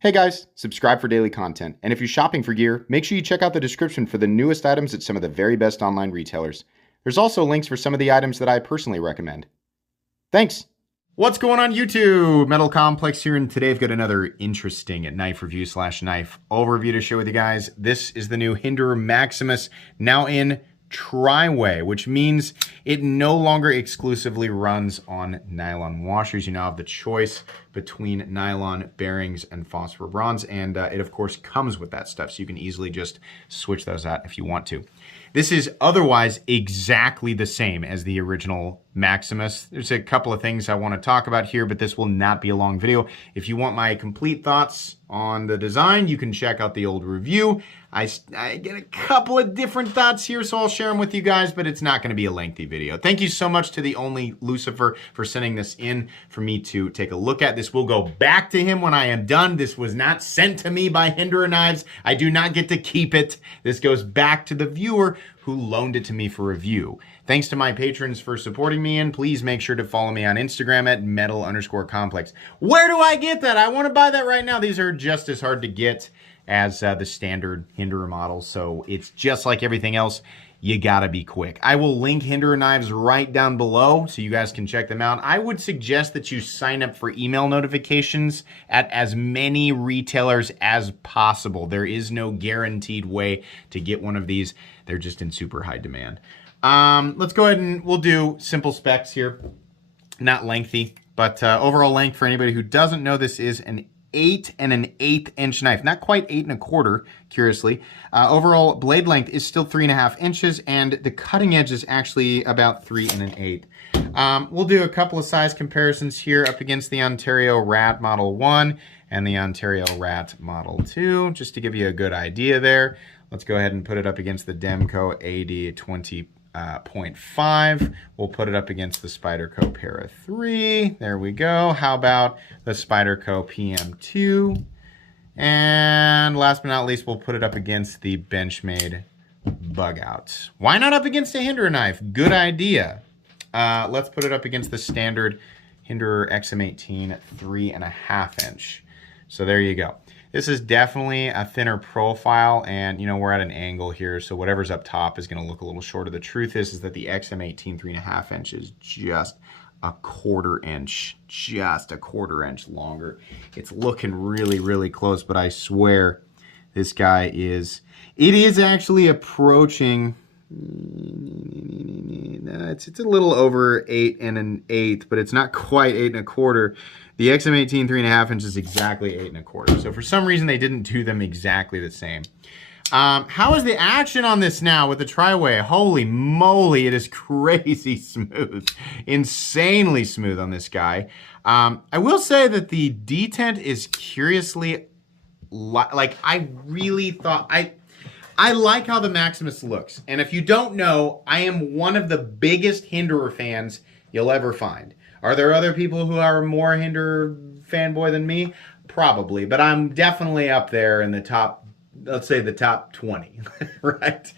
Hey guys, subscribe for daily content. And if you're shopping for gear, make sure you check out the description for the newest items at some of the very best online retailers. There's also links for some of the items that I personally recommend. Thanks! What's going on YouTube? Metal Complex here, and today I've got another interesting knife review / knife overview to share with you guys. This is the new Hinderer Maximus, now in Tri Way, which means it no longer exclusively runs on nylon washers. You now have the choice between nylon bearings and phosphor bronze, and it of course comes with that stuff, so you can easily just switch those out if you want to. This is otherwise exactly the same as the original Maximus. There's a couple of things I want to talk about here, but this will not be a long video. If you want my complete thoughts on the design, you can check out the old review. I get a couple of different thoughts here, so I'll share them with you guys, but it's not going to be a lengthy video. Thank you so much to the Only Lucifer for sending this in for me to take a look at. This will go back to him when I am done. This was not sent to me by Hinderer Knives. I do not get to keep it. This goes back to the viewer who loaned it to me for review. Thanks to my patrons for supporting me, and please make sure to follow me on Instagram at metal_complex. Where do I get that? I want to buy that right now. These are just as hard to get as the standard Hinderer model, so it's just like everything else. You gotta be quick. I will link Hinderer Knives right down below so you guys can check them out. I would suggest that you sign up for email notifications at as many retailers as possible. There is no guaranteed way to get one of these. They're just in super high demand. Let's go ahead and we'll do simple specs here. Not lengthy, but overall length for anybody who doesn't know, this is an 8 1/8 inch knife, not quite 8 1/4, curiously. Overall blade length is still 3.5 inches, and the cutting edge is actually about 3 1/8. We'll do a couple of size comparisons here up against the Ontario Rat Model 1 and the Ontario Rat Model 2, just to give you a good idea there. Let's go ahead and put it up against the Demco AD 20.5. We'll put it up against the Spyderco Para 3. There we go. How about the Spyderco PM2? And last but not least, we'll put it up against the Benchmade Bug Out. Why not up against a Hinderer knife? Good idea. Let's put it up against the standard Hinderer XM18 3.5 inch. So there you go. This is definitely a thinner profile, and you know, we're at an angle here, so whatever's up top is going to look a little shorter. The truth is that the XM18 3.5 inch is just a 1/4 inch, just a 1/4 inch longer. It's looking really, really close, but I swear this guy is, it is actually approaching, it's a little over 8 1/8, but it's not quite 8 1/4. The XM18 3.5 inch is exactly 8 1/4. So for some reason they didn't do them exactly the same. How is the action on this now with the Tri Way? Holy moly, it is crazy smooth. Insanely smooth on this guy. I will say that the detent is curiously, like I really thought, I like how the Maximus looks. And if you don't know, I am one of the biggest Hinderer fans you'll ever find. Are there other people who are more Hinderer fanboy than me? Probably, but I'm definitely up there in the top, let's say the top 20, right?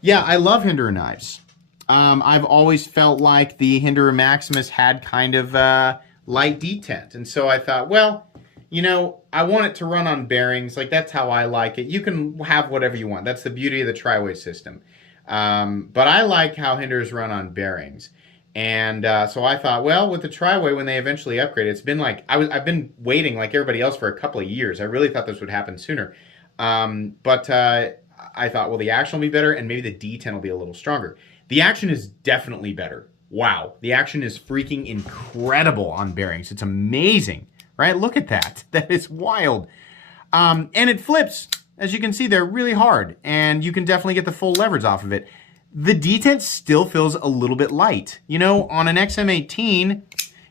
Yeah, I love Hinderer knives. I've always felt like the Hinderer Maximus had kind of light detent, and so I thought, well, you know, I want it to run on bearings. Like, that's how I like it. You can have whatever you want. That's the beauty of the Tri Way system. But I like how Hinderers run on bearings. And so I thought, well, with the Tri Way, when they eventually upgrade, it's been like, I've been waiting like everybody else for a couple of years. I really thought this would happen sooner. But I thought, well, the action will be better, and maybe the detent will be a little stronger. The action is definitely better. Wow. The action is freaking incredible on bearings. It's amazing. Right? Look at that. That is wild. And it flips. As you can see, they're really hard, and you can definitely get the full leverage off of it. The detent still feels a little bit light. You know, on an XM18,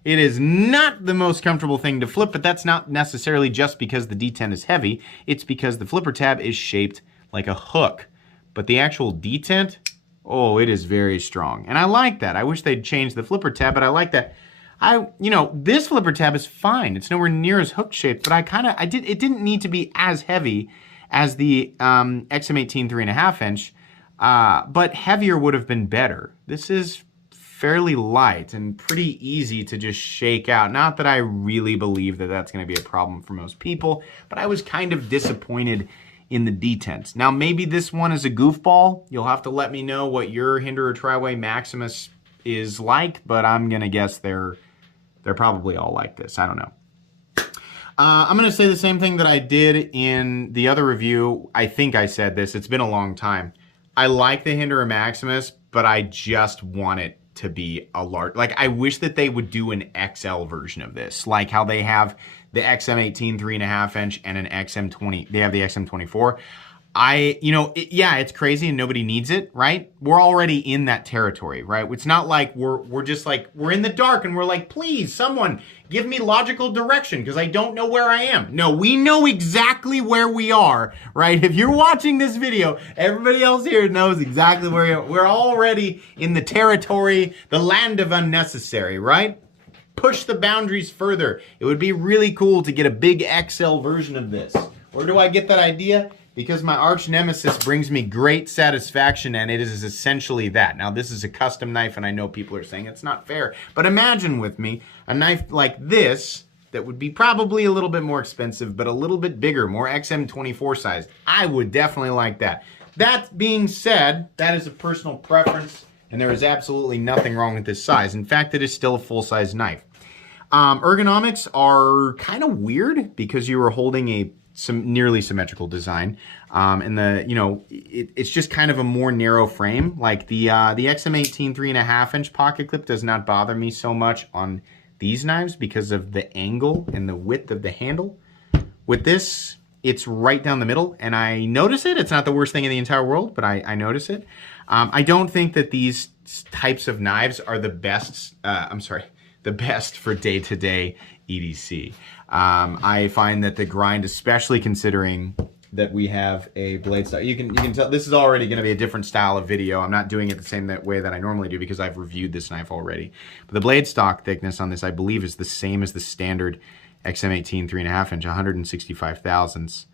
it is not the most comfortable thing to flip, but that's not necessarily just because the detent is heavy. It's because the flipper tab is shaped like a hook. But the actual detent, oh, it is very strong. And I like that. I wish they'd change the flipper tab, but I like that. You know, this flipper tab is fine. It's nowhere near as hook shaped, but it didn't need to be as heavy as the XM18 3.5 inch, but heavier would have been better. This is fairly light and pretty easy to just shake out. Not that I really believe that that's going to be a problem for most people, but I was kind of disappointed in the detents. Now, maybe this one is a goofball. You'll have to let me know what your Hinderer Tri Way Maximus is like, but I'm going to guess they're probably all like this. I don't know. I'm going to say the same thing that I did in the other review. I think I said this. It's been a long time. I like the Hinderer Maximus, but I just want it to be a large. Like, I wish that they would do an XL version of this, like how they have the XM18 3.5 inch and an XM20. They have the XM24. Yeah, it's crazy and nobody needs it, right? We're already in that territory, right? It's not like we're just like, we're in the dark and we're like, please, someone give me logical direction because I don't know where I am. No, we know exactly where we are, right? If you're watching this video, everybody else here knows exactly where you are. We're already in the territory, the land of unnecessary, right? Push the boundaries further. It would be really cool to get a big XL version of this. Where do I get that idea? Because my arch nemesis brings me great satisfaction, and it is essentially that. Now, this is a custom knife, and I know people are saying it's not fair, but imagine with me a knife like this that would be probably a little bit more expensive, but a little bit bigger, more XM24 size. I would definitely like that. That being said, that is a personal preference, and there is absolutely nothing wrong with this size. In fact, it is still a full-size knife. Ergonomics are kind of weird because you are holding some nearly symmetrical design, and it's just kind of a more narrow frame. Like the XM18 3.5 inch pocket clip does not bother me so much on these knives because of the angle and the width of the handle. With this, it's right down the middle, and I notice it. It's not the worst thing in the entire world, but I notice it. I don't think that these types of knives are the best. The best for day-to-day EDC. I find that the grind, especially considering that we have a blade style, you can tell this is already going to be a different style of video. I'm not doing it the same way that I normally do because I've reviewed this knife already. But the blade stock thickness on this, I believe, is the same as the standard XM18 3.5 inch, 165 thousandths.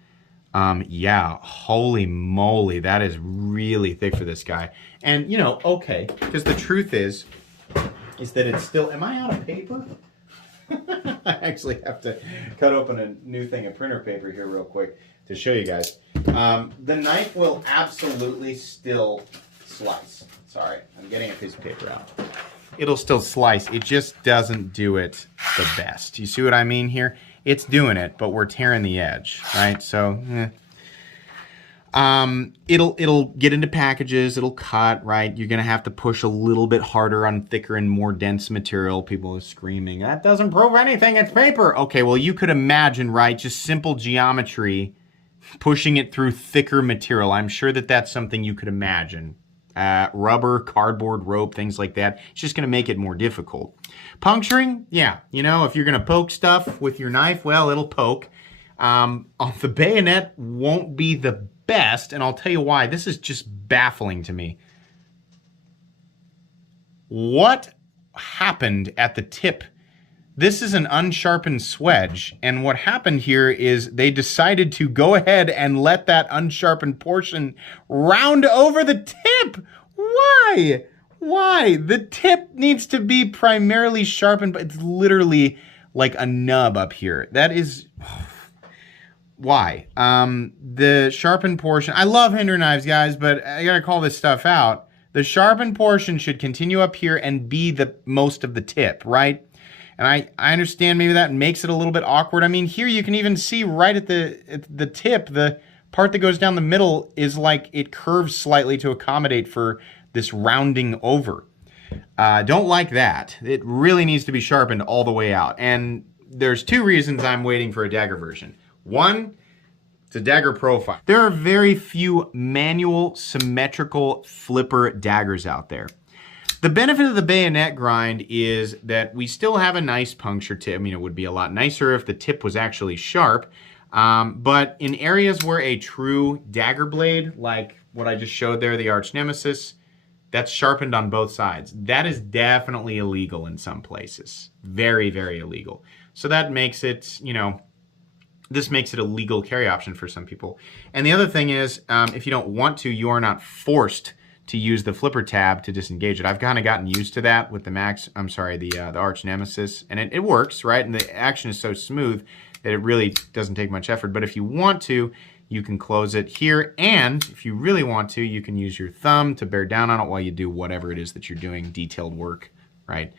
Yeah, holy moly, that is really thick for this guy. And, okay, because the truth is that it's still, am I out of paper? I actually have to cut open a new thing of printer paper here real quick to show you guys. The knife will absolutely still slice. Sorry, I'm getting a piece of paper out. It'll still slice. It just doesn't do it the best. You see what I mean here? It's doing it, but we're tearing the edge, right? So, it'll get into packages, it'll cut, right? You're gonna have to push a little bit harder on thicker and more dense material. People are screaming, that doesn't prove anything, it's paper. Okay, well, you could imagine, right, just simple geometry, pushing it through thicker material. I'm sure that that's something you could imagine. Rubber, cardboard, rope, things like that. It's just gonna make it more difficult. Puncturing, yeah, if you're gonna poke stuff with your knife, well, it'll poke. The bayonet won't be the best, and I'll tell you why. This is just baffling to me. What happened at the tip? This is an unsharpened swedge, and what happened here is they decided to go ahead and let that unsharpened portion round over the tip. Why? Why? The tip needs to be primarily sharpened, but it's literally like a nub up here. That is... Why? The sharpened portion, I love Hinderer knives, guys, but I gotta call this stuff out. The sharpened portion should continue up here and be the most of the tip, right? And I understand maybe that makes it a little bit awkward. I mean, here you can even see right at the tip, the part that goes down the middle is like it curves slightly to accommodate for this rounding over. Don't like that. It really needs to be sharpened all the way out. And there's two reasons I'm waiting for a dagger version. One, it's a dagger profile. There are very few manual symmetrical flipper daggers out there. The benefit of the bayonet grind is that we still have a nice puncture tip. I mean, it would be a lot nicer if the tip was actually sharp. But in areas where a true dagger blade, like what I just showed there, the arch nemesis, that's sharpened on both sides. That is definitely illegal in some places. Very, very illegal. So that makes it, this makes it a legal carry option for some people. And the other thing is, if you don't want to, you are not forced to use the flipper tab to disengage it. I've kind of gotten used to that with the Arch Nemesis, and it works, right? And the action is so smooth that it really doesn't take much effort. But if you want to, you can close it here, and if you really want to, you can use your thumb to bear down on it while you do whatever it is that you're doing, detailed work, right?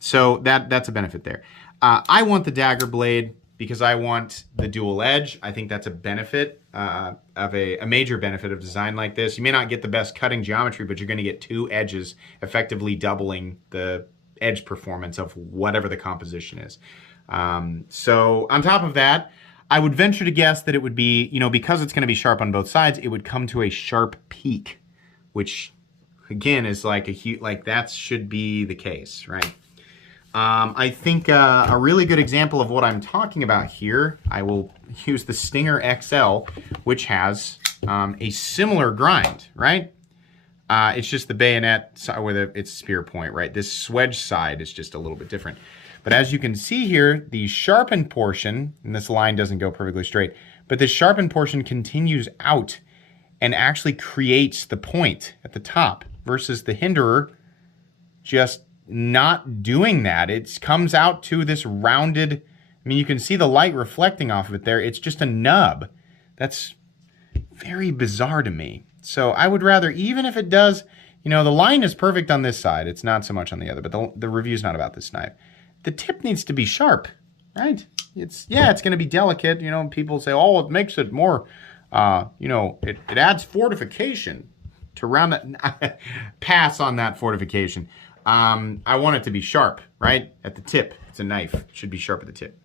So that's a benefit there. I want the dagger blade because I want the dual edge. I think that's a benefit of a major benefit of design like this. You may not get the best cutting geometry, but you're going to get two edges, effectively doubling the edge performance of whatever the composition is. So on top of that, I would venture to guess that it would be, because it's going to be sharp on both sides, it would come to a sharp peak, which again is like that should be the case, right? I think a really good example of what I'm talking about here, I will use the Stinger XL, which has a similar grind, right? It's just the bayonet with its spear point, right? This swedge side is just a little bit different. But as you can see here, the sharpened portion, and this line doesn't go perfectly straight, but the sharpened portion continues out and actually creates the point at the top versus the Hinderer just not doing that. It comes out to this rounded, you can see the light reflecting off of it there. It's just a nub. That's very bizarre to me. So I would rather, even if it does, the line is perfect on this side. It's not so much on the other, but the review's not about this knife. The tip needs to be sharp, right? It's going to be delicate. People say, oh, it makes it more, it adds fortification to round that. Pass on that fortification. I want it to be sharp, right? At the tip. It's a knife. It should be sharp at the tip.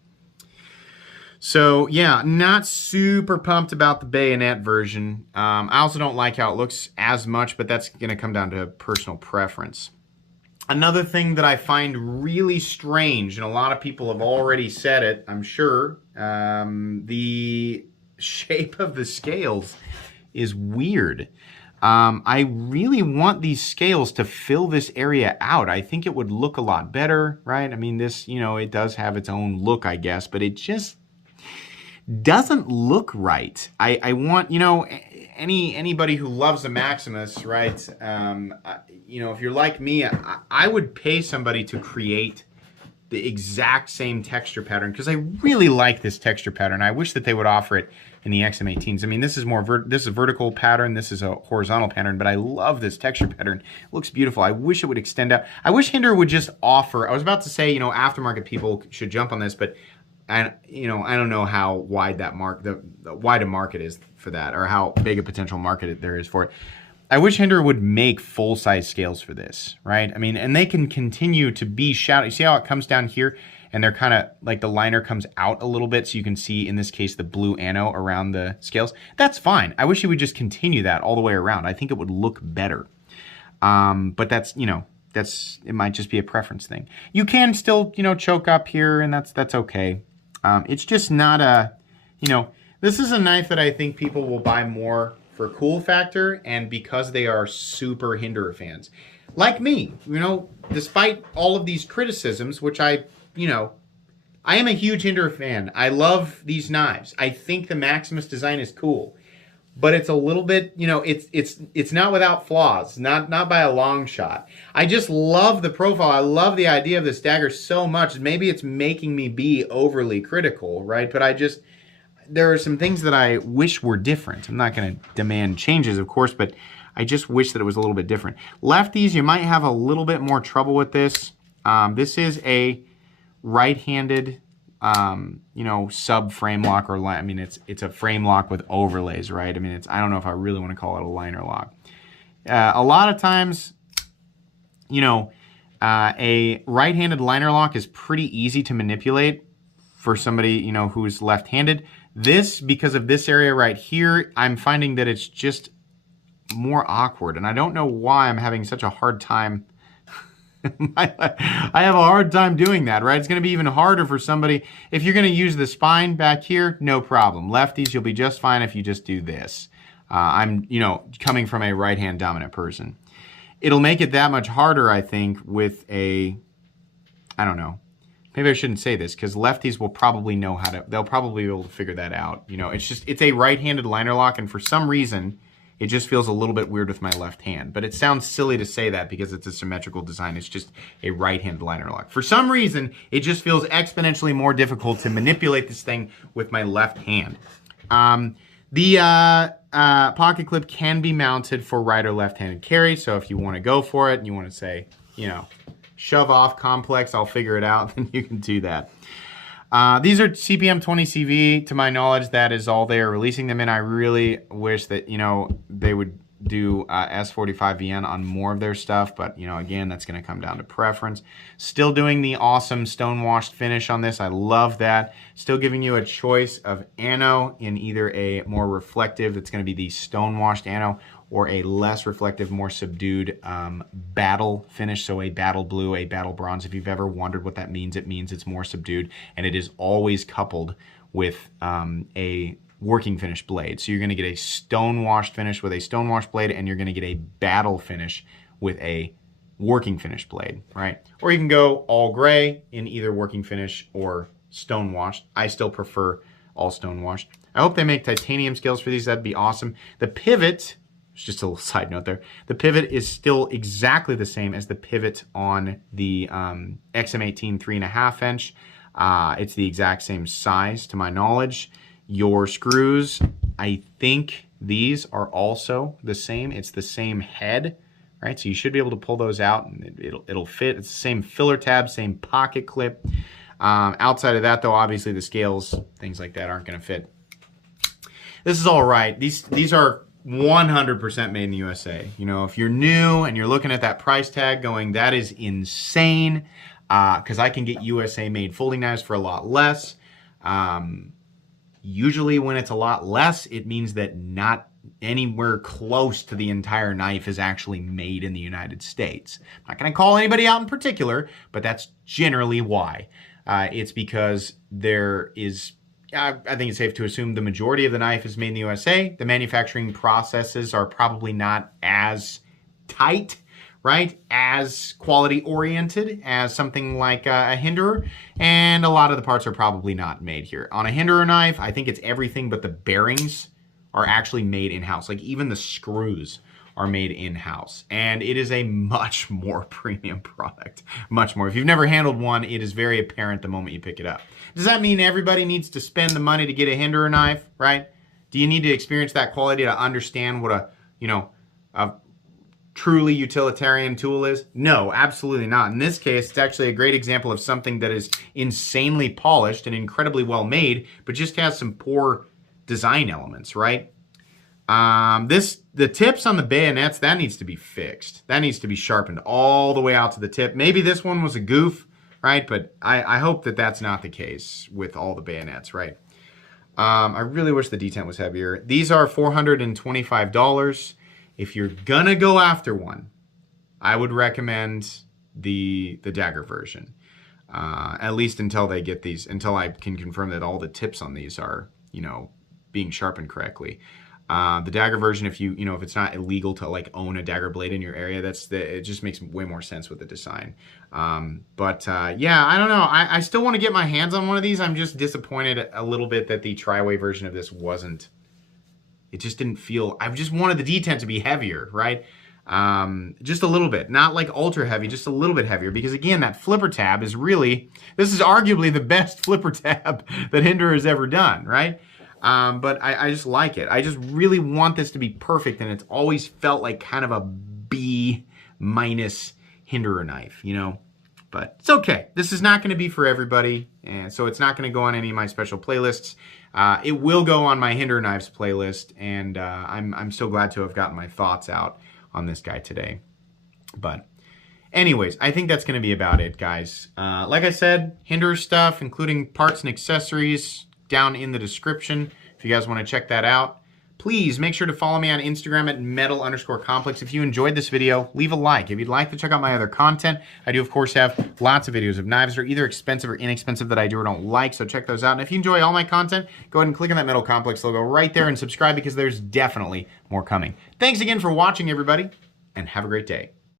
So, yeah, not super pumped about the bayonet version. I also don't like how it looks as much, but that's going to come down to personal preference. Another thing that I find really strange, and a lot of people have already said it, I'm sure, the shape of the scales is weird. I really want these scales to fill this area out. I think it would look a lot better, right? This, it does have its own look, I guess, but it just doesn't look right. I want, anybody who loves a Maximus, right? If you're like me, I would pay somebody to create the exact same texture pattern because I really like this texture pattern. I wish that they would offer it in the XM18s. This is this is a vertical pattern, this is a horizontal pattern, but I love this texture pattern. It looks beautiful. I wish it would extend out. I wish Hinderer would just offer, I was about to say, aftermarket people should jump on this, but I don't know how wide that wide a market is for that, or how big a potential market there is for it. I wish Hinderer would make full-size scales for this, right? And they can continue to be shouted. You see how it comes down here, and they're kind of like the liner comes out a little bit, so you can see, in this case, the blue ano around the scales. That's fine. I wish he would just continue that all the way around. I think it would look better. But that's, it might just be a preference thing. You can still, choke up here, and that's okay. It's just not a, this is a knife that I think people will buy more for cool factor and because they are super Hinderer fans. Like me, despite all of these criticisms, which I am a huge Hinderer fan. I love these knives. I think the Maximus design is cool. But it's a little bit, it's not without flaws, not by a long shot. I just love the profile. I love the idea of this dagger so much. Maybe it's making me be overly critical, right? But there are some things that I wish were different. I'm not going to demand changes, of course, but I just wish that it was a little bit different. Lefties, you might have a little bit more trouble with this. This is a right-handed sub frame lock, or it's a frame lock with overlays, right? I don't know if I really want to call it a liner lock. A lot of times, a right-handed liner lock is pretty easy to manipulate for somebody, who's left-handed. This, because of this area right here, I'm finding that it's just more awkward, and I don't know why I'm having such a hard time. I have a hard time doing that, right? It's going to be even harder for somebody. If you're going to use the spine back here, no problem. Lefties, you'll be just fine if you just do this. I'm, coming from a right-hand dominant person. It'll make it that much harder, I think, with I don't know. Maybe I shouldn't say this, because lefties will probably they'll probably be able to figure that out. It's a right-handed liner lock, and for some reason, It just feels a little bit weird with my left hand. But it sounds silly to say that because it's a symmetrical design. It's just a right-hand liner lock. For some reason, it just feels exponentially more difficult to manipulate this thing with my left hand. The pocket clip can be mounted for right or left-handed carry. So if you want to go for it and you want to say, you know, shove off complex, I'll figure it out, then you can do that. These are CPM 20 CV. To my knowledge, that is all they are releasing them in. I really wish that, you know, they would do S45VN on more of their stuff, but, you know, again, that's going to come down to preference. Still doing the awesome stone-washed finish on this. I love that. Still giving you a choice of ano in either a more reflective, that's going to be the stone-washed ano, or a less reflective, more subdued battle finish, so a battle blue, a battle bronze. If you've ever wondered what that means, it means it's more subdued, and it is always coupled with a working finish blade. So you're going to get a stone-washed finish with a stone-washed blade, and you're going to get a battle finish with a working finish blade, right? Or you can go all gray in either working finish or stone-washed. I still prefer all stone-washed. I hope they make titanium scales for these. That'd be awesome. The pivot, just a little side note there, the pivot is still exactly the same as the pivot on the XM18 3.5 inch. It's the exact same size to my knowledge. Your screws, I think these are also the same. It's the same head, right? So you should be able to pull those out and it'll fit. It's the same filler tab, same pocket clip. Outside of that though, obviously the scales, things like that aren't gonna fit. This is all right. These are 100% made in the USA. You know, if you're new and you're looking at that price tag going, that is insane, because I can get USA made folding knives for a lot less. Usually when it's a lot less, it means that not anywhere close to the entire knife is actually made in the United States. I'm not going to call anybody out in particular, but that's generally why. It's because there is, I think it's safe to assume the majority of the knife is made in the USA. The manufacturing processes are probably not as tight, right, as quality oriented as something like a Hinderer, and a lot of the parts are probably not made here. On a Hinderer knife, I think it's everything but the bearings are actually made in-house. Like even the screws are made in-house, and it is a much more premium product, much more. If you've never handled one, it is very apparent the moment you pick it up. Does that mean everybody needs to spend the money to get a Hinderer knife, right? Do you need to experience that quality to understand what a, you know, a truly utilitarian tool is? No, absolutely not. In this case, it's actually a great example of something that is insanely polished and incredibly well made, but just has some poor design elements, right? The tips on the bayonets, that needs to be fixed. That needs to be sharpened all the way out to the tip. Maybe this one was a goof, right? But I hope that that's not the case with all the bayonets, right? I really wish the detent was heavier. These are $425. If you're gonna go after one, I would recommend the dagger version, at least until they get these, until I can confirm that all the tips on these are, you know, being sharpened correctly. The dagger version, if if it's not illegal to like own a dagger blade in your area, it just makes way more sense with the design. Yeah, I don't know. I still want to get my hands on one of these. I'm just disappointed a little bit that the Tri-Way version of this wasn't. It just didn't feel, I just wanted the detent to be heavier, right? Just a little bit, not like ultra heavy, just a little bit heavier, because again, that flipper tab is really, this is arguably the best flipper tab that Hinderer has ever done, right? But I just like it. I just really want this to be perfect, and it's always felt like kind of a B- Hinderer knife, you know? But it's okay. This is not going to be for everybody, and so it's not going to go on any of my special playlists. It will go on my Hinderer knives playlist, and I'm so glad to have gotten my thoughts out on this guy today. But anyways, I think that's going to be about it, guys. Like I said, Hinderer stuff, including parts and accessories, down in the description if you guys want to check that out. Please make sure to follow me on Instagram at metal_complex. If you enjoyed this video, leave a like. If you'd like to check out my other content, I do of course have lots of videos of knives that are either expensive or inexpensive that I do or don't like, so check those out. And if you enjoy all my content, go ahead and click on that Metal Complex logo right there and subscribe, because there's definitely more coming. Thanks again for watching, everybody, and have a great day.